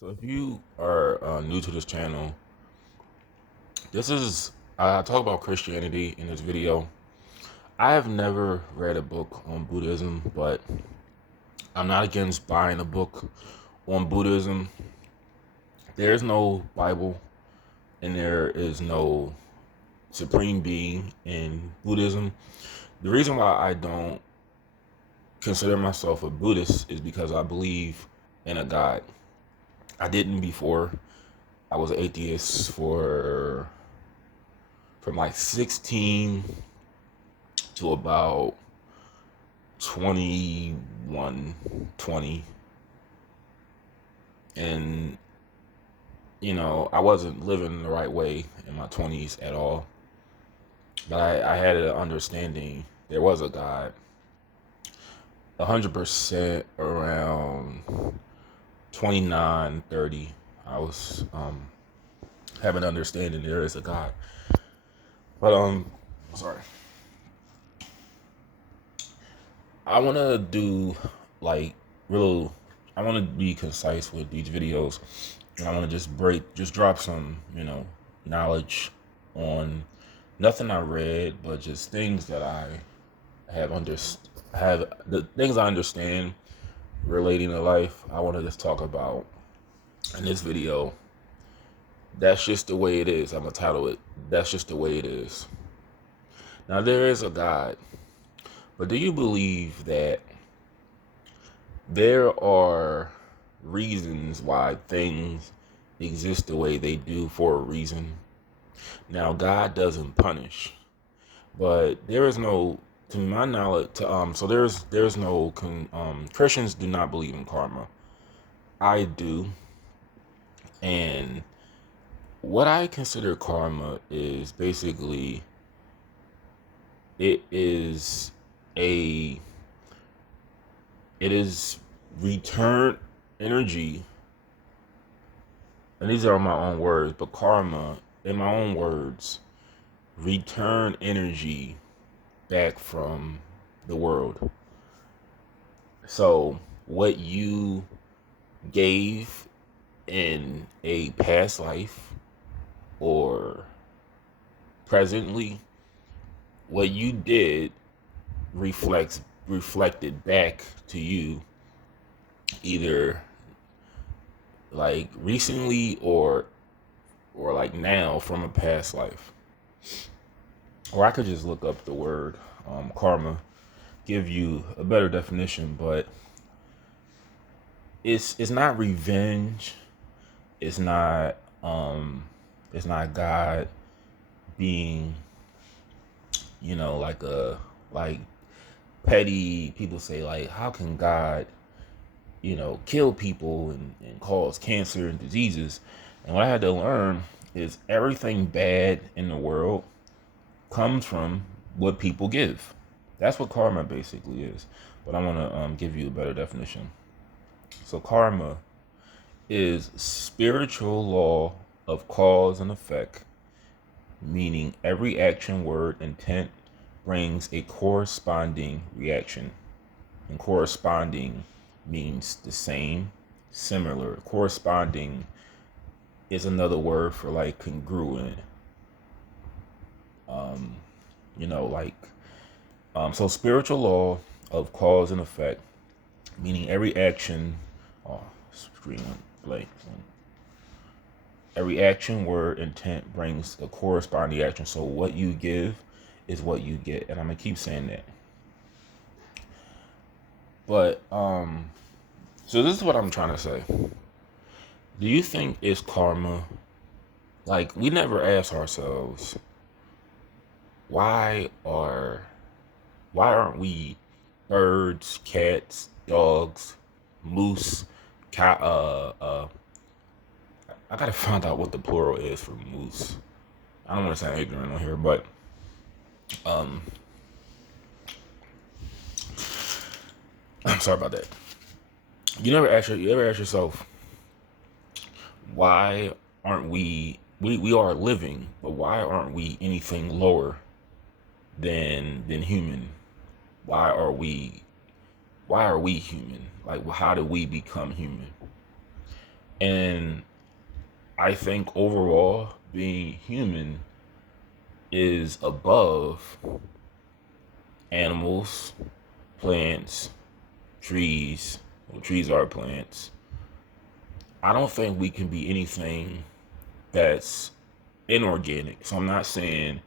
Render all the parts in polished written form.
So if you are new to this channel, this is I talk about Christianity in this video. I have never read a book on Buddhism, but I'm not against buying a book on Buddhism. There is no Bible and there is no supreme being in Buddhism. The reason why I don't consider myself a Buddhist is because I believe in a God. I didn't before. I was an atheist for from like 16 to about 21, 20. And, I wasn't living the right way in my 20s at all. But I had an understanding there was a God. 100% around 29, 30. I was having an understanding there is a God. But, sorry. I want to do like real. I want to be concise with these videos, and I want to just drop some, knowledge on nothing I read, but just things that I have have the things I understand relating to life. I want to just talk about in this video. That's just the way it is. I'm gonna title it. That's just the way it is. Now there is a God, but do you believe that there are reasons why things exist the way they do for a reason? Now, God doesn't punish, but there is no, to my knowledge, so there's no, Christians do not believe in karma. I do, and what I consider karma is basically it is a it is return energy, and these are my own words, but karma, in my own words, return energy back from the world. So what you gave in a past life or presently, what you did reflected back to you either like recently or like now from a past life. Or I could just look up the word karma, give you a better definition, but it's not revenge. It's not it's not God being, like a like petty people say, like, how can God, kill people and cause cancer and diseases? And what I had to learn is everything bad in the world comes from what people give. That's what karma basically is. But I want to give you a better definition. So karma is spiritual law of cause and effect, meaning every action, word, intent brings a corresponding reaction. And corresponding means the same, similar. Corresponding is another word for like congruent. Um, like so spiritual law of cause and effect, meaning every action. Oh, screen went blank. Every action, word, intent brings a corresponding action. So what you give is what you get, and I'm gonna keep saying that. But so this is what I'm trying to say. Do you think it's karma? Like, we never ask ourselves why are why aren't we birds, cats, dogs, moose, cat? I gotta find out what the plural is for moose. I don't want to sound ignorant on here, but um, I'm sorry about that. You ever ask yourself why aren't we are living, but why aren't we anything lower than human? Why are we why are we human? Like, how did we become human? And I think overall, being human is above animals, plants, trees. Well, trees are plants. I don't think we can be anything that's inorganic. So I'm not saying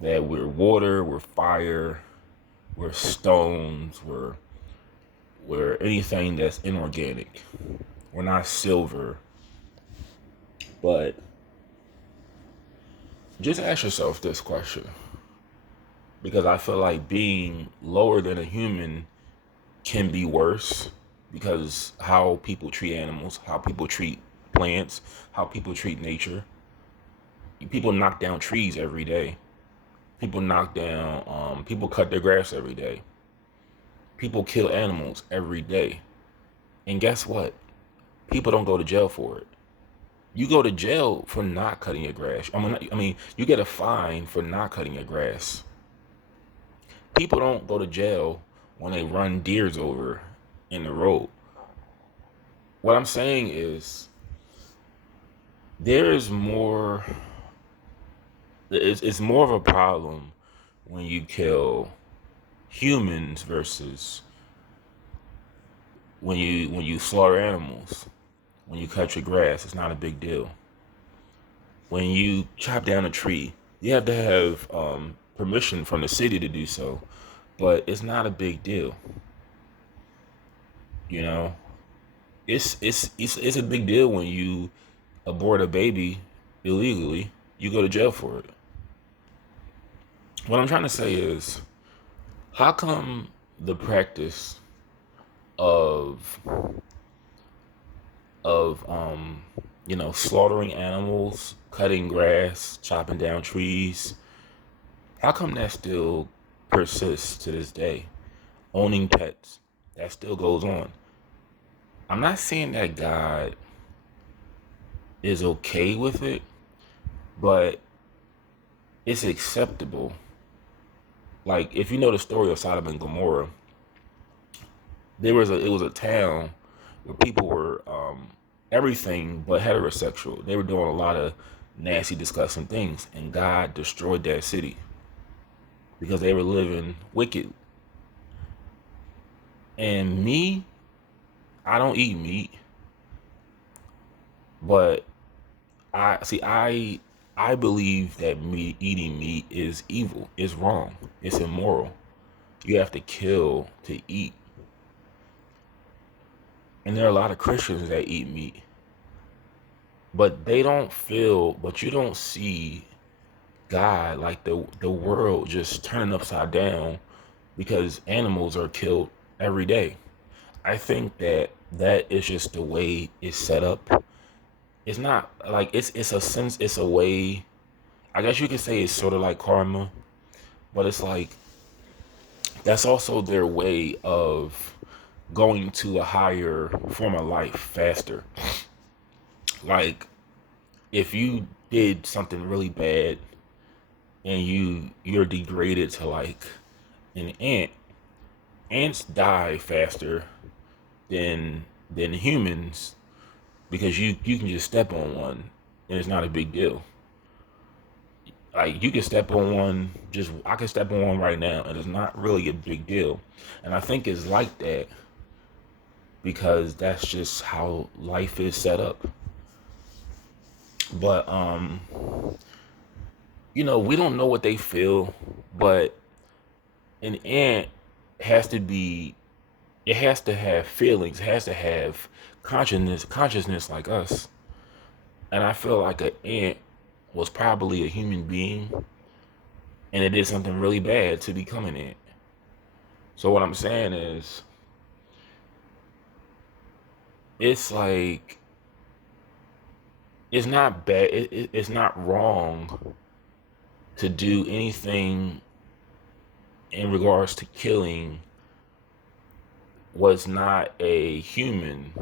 that we're water, we're fire, we're stones, we're anything that's inorganic. We're not silver. But just ask yourself this question. Because I feel like being lower than a human can be worse because how people treat animals, how people treat plants, how people treat nature. People knock down trees every day. People cut their grass every day. People kill animals every day. And guess what? People don't go to jail for it. You go to jail for not cutting your grass. I mean, you get a fine for not cutting your grass. People don't go to jail when they run deers over in the road. What I'm saying is there is more. It's more of a problem when you kill humans versus when you slaughter animals. When you cut your grass, it's not a big deal. When you chop down a tree, you have to have permission from the city to do so, but it's not a big deal. You know, it's a big deal when you abort a baby illegally. You go to jail for it. What I'm trying to say is, how come the practice of slaughtering animals, cutting grass, chopping down trees, how come that still persists to this day? Owning pets, that still goes on. I'm not saying that God is okay with it, but it's acceptable. Like if you know the story of Sodom and Gomorrah, it was a town where people were everything but heterosexual. They were doing a lot of nasty, disgusting things, and God destroyed that city because they were living wicked. And me, I don't eat meat, but I believe that eating meat is evil. It's wrong. It's immoral. You have to kill to eat. And there are a lot of Christians that eat meat, but but you don't see God, like the world just turning upside down because animals are killed every day. I think that is just the way it's set up. It's not like it's a sense, it's a way. I guess you could say it's sort of like karma, but it's like that's also their way of going to a higher form of life faster. Like if you did something really bad and you're degraded to like an ant, ants die faster than humans because you can just step on one and it's not a big deal. Like you can step on one, just I can step on one right now and it's not really a big deal. And I think it's like that because that's just how life is set up. But we don't know what they feel, but an ant has to be it has to have feelings, it has to have consciousness like us. And I feel like an ant was probably a human being and it did something really bad to become an ant. So what I'm saying is it's like it's not bad, it's not wrong to do anything in regards to killing was not a human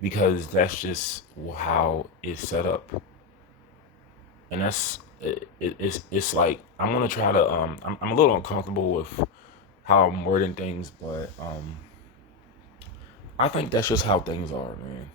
because that's just how it's set up. And it's like I'm gonna try to I'm a little uncomfortable with how I'm wording things, but I think that's just how things are, man.